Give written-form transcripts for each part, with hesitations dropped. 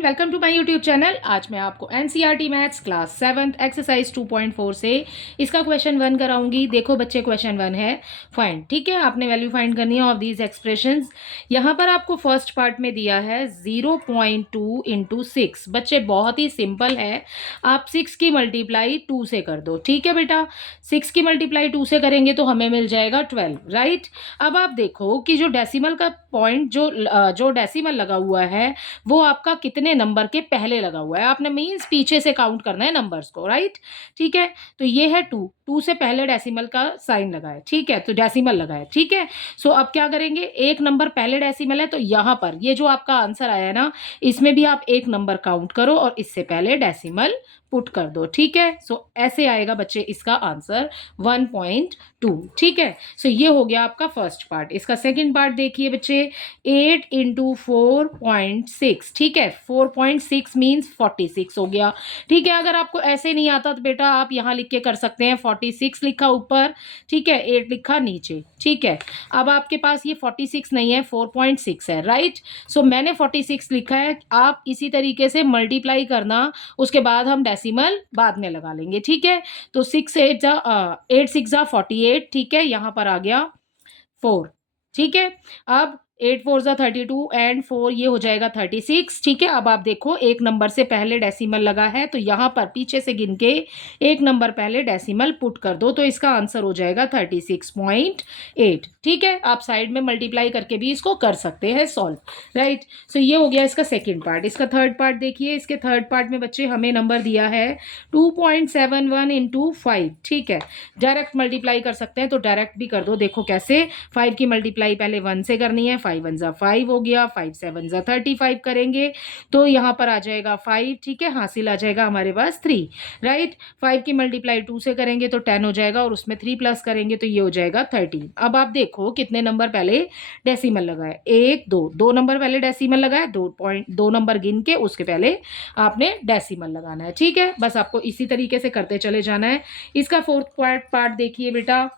Everyone, welcome to my YouTube channel. आज मैं आपको एनसीईआरटी मैथ्स क्लास 7 एक्सरसाइज 2.4 से इसका क्वेश्चन 1 कराऊंगी। देखो बच्चे, क्वेश्चन 1 है फाइंड। ठीक है, आपने वैल्यू फाइंड करनी है ऑफ दीज एक्सप्रेशंस। यहाँ पर आपको फर्स्ट पार्ट में दिया है 0.2 इंटू 6। बच्चे बहुत ही सिंपल है, आप 6 की मल्टीप्लाई 2 से कर दो। ठीक है बेटा, 6 की मल्टीप्लाई 2 से करेंगे तो हमें मिल जाएगा 12, राइट। अब आप देखो कि जो डेसिमल का पॉइंट जो डेसिमल लगा हुआ है वो आपका कितने नंबर के पहले लगा हुआ है। आपने मीन्स पीछे से काउंट करना है नंबर्स को, राइट। ठीक है, तो ये है 2 से पहले डेसिमल का साइन लगा है। ठीक है, तो डेसिमल लगा है। ठीक है, सो अब क्या करेंगे, एक नंबर पहले डेसिमल है तो यहाँ पर ये जो आपका आंसर आया है ना, इसमें भी आप एक नंबर काउंट करो और इससे पहले डेसिमल पुट कर दो। ठीक है, सो ऐसे आएगा बच्चे इसका आंसर 1.2। ठीक है, सो ये हो गया आपका फर्स्ट पार्ट। इसका सेकंड पार्ट देखिए बच्चे, 8 इंटू 4.6। ठीक है, 4.6 मीन्स 46 हो गया। ठीक है, अगर आपको ऐसे नहीं आता तो बेटा आप यहाँ लिख के कर सकते हैं, 46 लिखा ऊपर, ठीक है, 8 लिखा नीचे। ठीक है, अब आपके पास ये 46 नहीं है, 4.6 है, राइट। सो मैंने 46 लिखा है, आप इसी तरीके से मल्टीप्लाई करना, उसके बाद हम डेसिमल बाद में लगा लेंगे। ठीक है, तो 8 6 48। ठीक है, यहाँ पर आ गया 4। ठीक है, अब 8 4 32 एंड 4 ये हो जाएगा 36। ठीक है, अब आप देखो एक नंबर से पहले डेसिमल लगा है तो यहाँ पर पीछे से गिन के एक नंबर पहले डेसिमल पुट कर दो तो इसका आंसर हो जाएगा 36.8। ठीक है, आप साइड में मल्टीप्लाई करके भी इसको कर सकते हैं सॉल्व, राइट। सो ये हो गया इसका सेकेंड पार्ट। इसका थर्ड पार्ट देखिए, इसके थर्ड पार्ट में बच्चे हमें नंबर दिया है 2.71 इंटू 5। ठीक है, डायरेक्ट मल्टीप्लाई कर सकते हैं तो डायरेक्ट भी कर दो। देखो कैसे, 5 की मल्टीप्लाई पहले 1 से करनी है, 5 1 जा 5 हो गया, 5 7 जा 35 करेंगे तो यहाँ पर आ जाएगा 5। ठीक है, हासिल आ जाएगा हमारे पास 3, राइट। 5 की मल्टीप्लाई 2 से करेंगे तो 10 हो जाएगा और उसमें 3 प्लस करेंगे तो ये हो जाएगा 13। अब आप देखो कितने नंबर पहले डेसिमल लगाए, 1 2, 2 नंबर पहले डेसिमल लगाए, 2 नंबर गिन के उसके पहले आपने डेसिमल लगाना है। ठीक है, बस आपको इसी तरीके से करते चले जाना है। इसका फोर्थ पार्ट देखिए बेटा,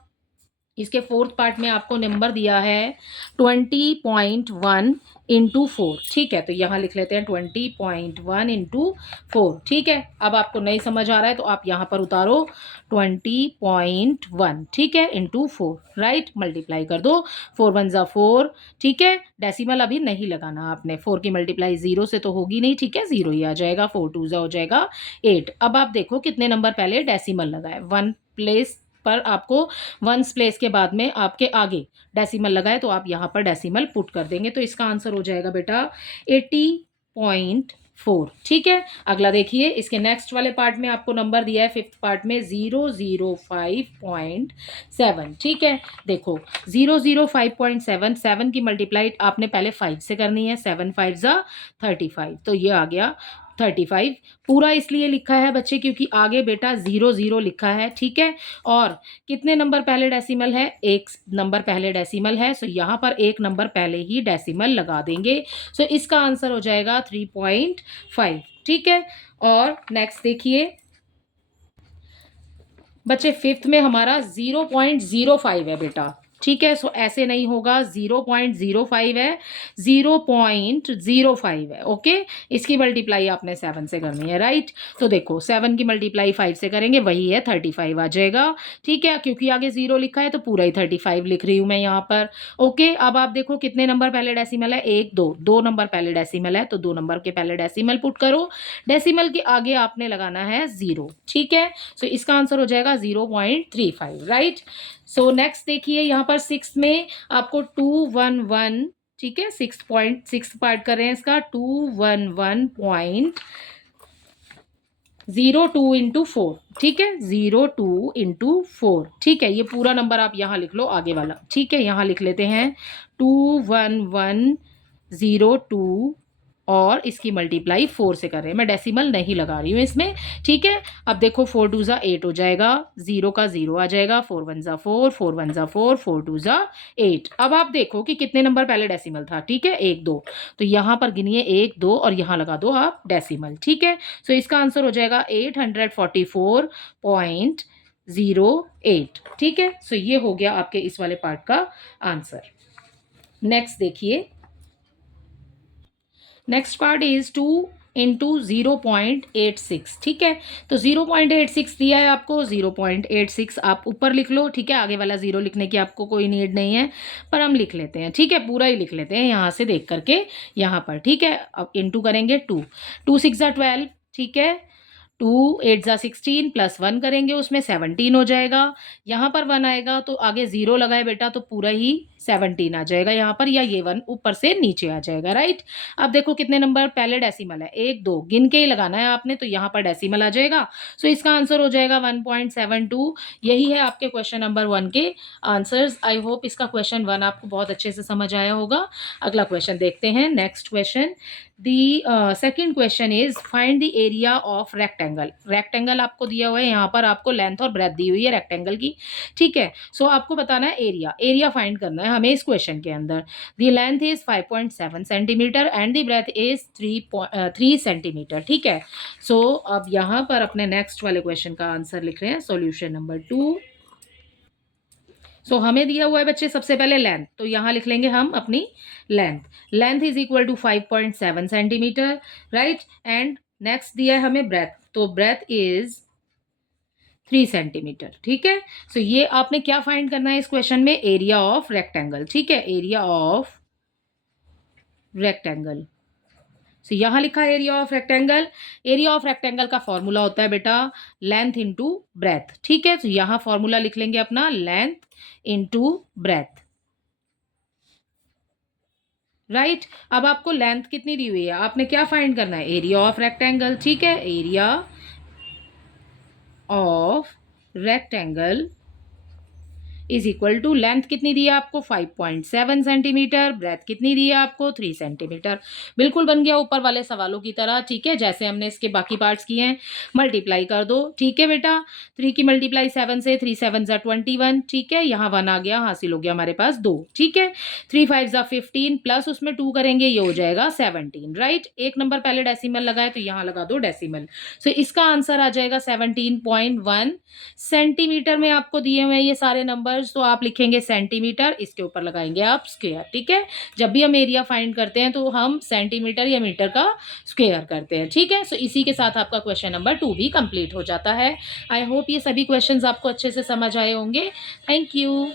इसके फोर्थ पार्ट में आपको नंबर दिया है 20.1 इंटू 4। ठीक है, तो यहाँ लिख लेते हैं 20.1 इंटू 4। ठीक है, अब आपको नहीं समझ आ रहा है तो आप यहाँ पर उतारो 20.1, ठीक है, इंटू 4, राइट। मल्टीप्लाई कर दो, 4 1 जा 4। ठीक है, डेसिमल अभी नहीं लगाना आपने, 4 की मल्टीप्लाई 0 से तो होगी नहीं। ठीक है, 0 ही आ जाएगा, 4 2 जा हो जाएगा 8। अब आप देखो कितने नंबर पहले डेसिमल लगाए, 1 प्लेस पर आपको 1 प्लेस के बाद में आपके आगे डेसिमल लगाए तो आप यहाँ पर डेसिमल पुट कर देंगे तो इसका आंसर हो जाएगा बेटा 80.4। ठीक है, अगला देखिए, इसके नेक्स्ट वाले पार्ट में आपको नंबर दिया है फिफ्थ पार्ट में 005.7। ठीक है, देखो 005.7, 7 की मल्टीप्लाई आपने पहले 5 से करनी है, 7 5 जा 35 तो ये आ गया 35। पूरा इसलिए लिखा है बच्चे क्योंकि आगे बेटा 0 लिखा है। ठीक है, और कितने नंबर पहले डेसिमल है, एक नंबर पहले डेसिमल है, सो यहाँ पर एक नंबर पहले ही डेसिमल लगा देंगे। सो इसका आंसर हो जाएगा 3.5। ठीक है, और नेक्स्ट देखिए बच्चे, फिफ्थ में हमारा 0.05 है बेटा। ठीक है, सो ऐसे नहीं होगा, 0.05 है, 0.05 है। ओके, इसकी मल्टीप्लाई आपने 7 से करनी है, राइट। तो देखो 7 की मल्टीप्लाई 5 से करेंगे, वही है 35 आ जाएगा। ठीक है, क्योंकि आगे 0 लिखा है तो पूरा ही 35 लिख रही हूँ मैं यहाँ पर। ओके, अब आप देखो कितने नंबर पहले डेसिमल है, 1 2, 2 नंबर पहले डेसिमल है तो 2 नंबर के पहले डेसिमल पुट करो, डेसिमल के आगे आपने लगाना है 0। ठीक है, सो इसका आंसर हो जाएगा 0.35, राइट। सो नेक्स्ट देखिए, यहाँ पर सिक्स में आपको 211, ठीक है, 6 पार्ट कर रहे हैं इसका, 211.02 इंटू 4। ठीक है, 02 इंटू 4। ठीक है, ये पूरा नंबर आप यहाँ लिख लो, आगे वाला। ठीक है, यहाँ लिख लेते हैं 211.02 और इसकी मल्टीप्लाई 4 से कर रहे हैं, मैं डेसिमल नहीं लगा रही हूँ इसमें। ठीक है, अब देखो 4 2 जा 8 हो जाएगा, 0 का 0 आ जाएगा, 4 1 जा 4, 4 1 जा 4, 4 2 जा 8। अब आप देखो कि कितने नंबर पहले डेसिमल था, ठीक है, 1 2, तो यहाँ पर गिनिए 1 2 और यहाँ लगा दो आप डेसिमल। ठीक है, सो इसका आंसर हो जाएगा 844.08। ठीक है, सो ये हो गया आपके इस वाले पार्ट का आंसर। नेक्स्ट देखिए, नेक्स्ट पार्ट इज इंटू 0.86, ठीक है। तो 0.86 दिया है आपको, 0.86 आप ऊपर लिख लो, ठीक है। आगे वाला 0 लिखने की आपको कोई नीड नहीं है, पर हम लिख लेते हैं, ठीक है। पूरा ही लिख लेते हैं यहाँ से देख करके यहाँ पर, ठीक है। अब इंटू करेंगे 2, 2 6 ज़ा 12, ठीक है। 2 8 ज़ा 16 प्लस 1 करेंगे, उसमें 17 हो जाएगा। यहाँ पर 1 आएगा तो आगे 0 लगाए बेटा तो पूरा ही 17 आ जाएगा यहाँ पर, या ये 1 ऊपर से नीचे आ जाएगा, राइट। अब देखो कितने नंबर, पहले डेसिमल है 1 2, गिन के ही लगाना है आपने, तो यहाँ पर डेसिमल आ जाएगा। सो इसका आंसर हो जाएगा 1.72। यही है आपके क्वेश्चन नंबर 1 के आंसर्स। आई होप इसका क्वेश्चन 1 आपको बहुत अच्छे से समझ आया होगा। अगला क्वेश्चन देखते हैं, next question. The second question is find the area of rectangle. Rectangle आपको दिया हुआ है, यहाँ पर आपको लेंथ और ब्रेथ दी हुई है रेक्टेंगल की, ठीक है। सो आपको बताना है एरिया, एरिया फाइंड करना है हमें इस क्वेश्चन के अंदर। The length is 5.7 centimetre and the breadth is 3 centimetre, ठीक है। सो अब यहाँ पर अपने नेक्स्ट वाले क्वेश्चन का आंसर लिख रहे हैं, सॉल्यूशन नंबर 2। सो हमें दिया हुआ है बच्चे सबसे पहले लेंथ, तो यहाँ लिख लेंगे हम अपनी length. Length is equal to 5.7 centimetre, right. And next दिया है हमें ब्रेथ, तो ब्रेथ इज 3 सेंटीमीटर, ठीक है। सो ये आपने क्या फाइंड करना है इस क्वेश्चन में, एरिया ऑफ रेक्टेंगल, ठीक है। एरिया ऑफ रेक्टेंगल, सो यहाँ लिखा है area of rectangle. Area of rectangle का फॉर्मूला होता है बेटा लेंथ इंटू ब्रेथ, ठीक है। तो यहाँ फॉर्मूला लिख लेंगे अपना लेंथ इंटू ब्रेथ, राइट। अब आपको लेंथ कितनी दी हुई है, आपने क्या फाइंड करना है, एरिया ऑफ रेक्टेंगल, ठीक है। Area of rectangle is equal to length कितनी दी है आपको 5.7 सेंटीमीटर, ब्रेथ कितनी दी है आपको 3 सेंटीमीटर। बिल्कुल बन गया ऊपर वाले सवालों की तरह, ठीक है, जैसे हमने इसके बाकी पार्ट्स किए हैं। मल्टीप्लाई कर दो, ठीक है बेटा। 3 की मल्टीप्लाई 7 से, 3 7 ज़ा 21, ठीक है। यहाँ 1 आ गया, हासिल हो गया हमारे पास 2, ठीक है। 3 5 ज़ा 15 प्लस उसमें 2 करेंगे, ये हो जाएगा 17, राइट। एक नंबर पहले डेसिमल लगाए तो यहाँ लगा दो डेसिमल। सो इसका आंसर आ जाएगा 17.1 सेंटीमीटर में आपको दिए हुए हैं ये सारे नंबर। तो आप लिखेंगे सेंटीमीटर, इसके ऊपर लगाएंगे आप स्क्वायर, ठीक है। जब भी हम एरिया फाइंड करते हैं तो हम सेंटीमीटर या मीटर का स्क्वायर करते हैं, ठीक है। सो इसी के साथ आपका क्वेश्चन नंबर 2 भी कंप्लीट हो जाता है। आई होप ये सभी क्वेश्चंस आपको अच्छे से समझ आए होंगे। Thank you.